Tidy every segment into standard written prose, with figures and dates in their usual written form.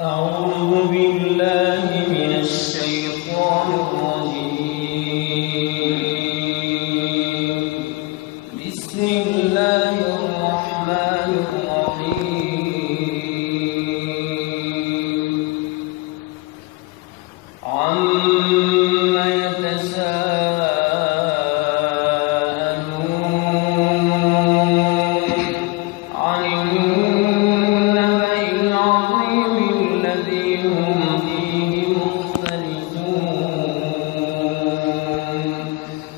أعوذ بالله من الشيطان الرجيم. بسم الله الرحمن الرحيم. عَمَّ يتساءلون عن النبأ العظيم الذي هم فيه مختلفون.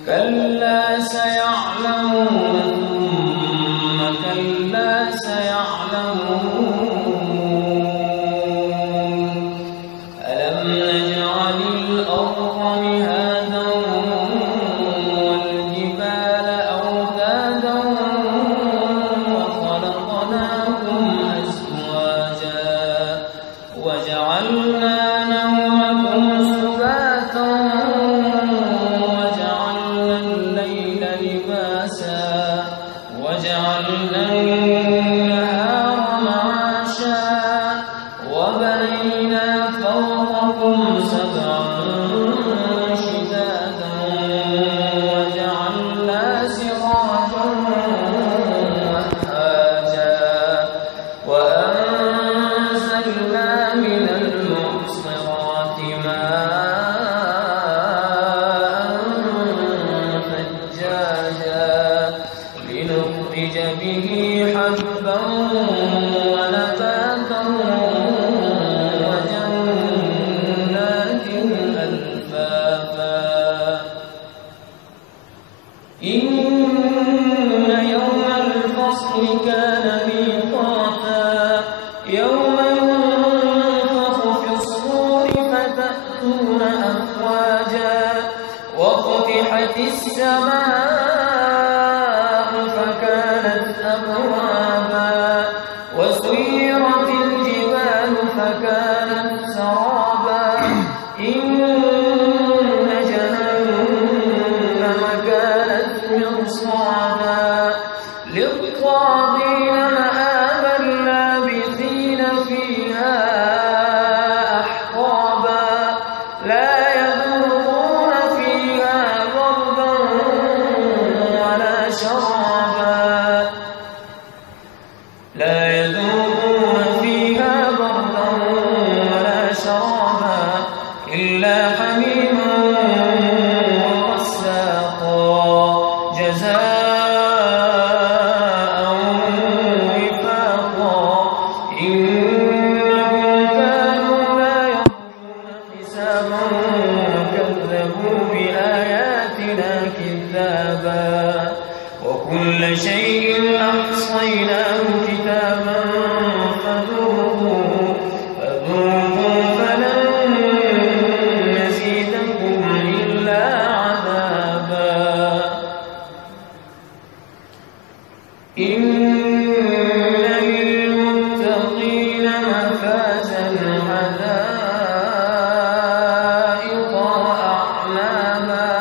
كلا سيعلمون ثم كلا سيعلمون. ألم نجعل الأرض مهادا والجبال أوتادا وخلقناكم أزواجا وجعلنا نومكم سباتا وجعلنا الليل لباسا وجعلنا النهار معاشا وبنينا فوقكم سبعا شدادا وجعلنا سراجا وهاجا وأنزلنا من المعصرات ماء ثجاجا لنخرج به حبا ونباتا وجنات ألفافا. إن يوم الفصل كان ميقاتا يوم ينفخ في الصور فتأتون أفواجا وفتحت السماء فكانت أبوابا وسيرت الجبال فكانت سرابا. إن جهنم كانت مرصادا للطاغين مآبا لابثين فيها أحقابا. لا يذوقون فيها بردا ولا شرابا. لا يذوقون فيها بردا ولا شرابا إلا حميما وغساقا جزاء وفاقا. إنهم كانوا لا يرجون حسابا وكذبوا بآياتنا كذابا. وكل شيء أحصيناه كتابا فذوقوا فلن نزيدكم إلا عذابا. إن للمتقين مفازا حدائق وأعنابا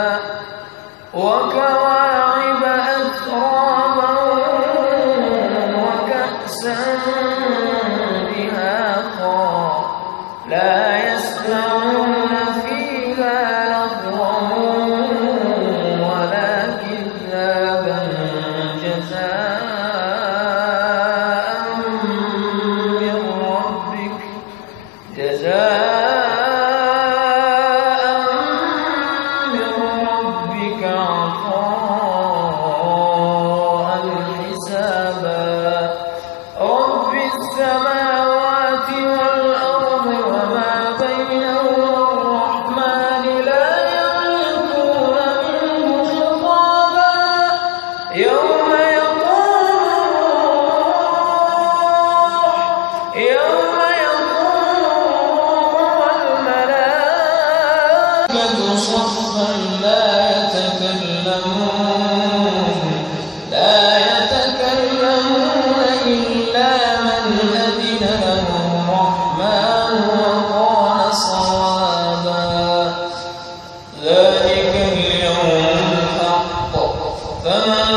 وكواعب أترابا وكأسا دهاقا. لا يسمعون فيها لغوا ولا كذابا جزاء من ربك عطاء حسابا. رب السماوات والأرض وما بينهما الرحمن لا يملكون منه خطابا. يوم يقوم والملائكة صفا لا يتكلمون إلا من أذن له الرحمن وقال صوابا. ذلك اليوم الحق فمن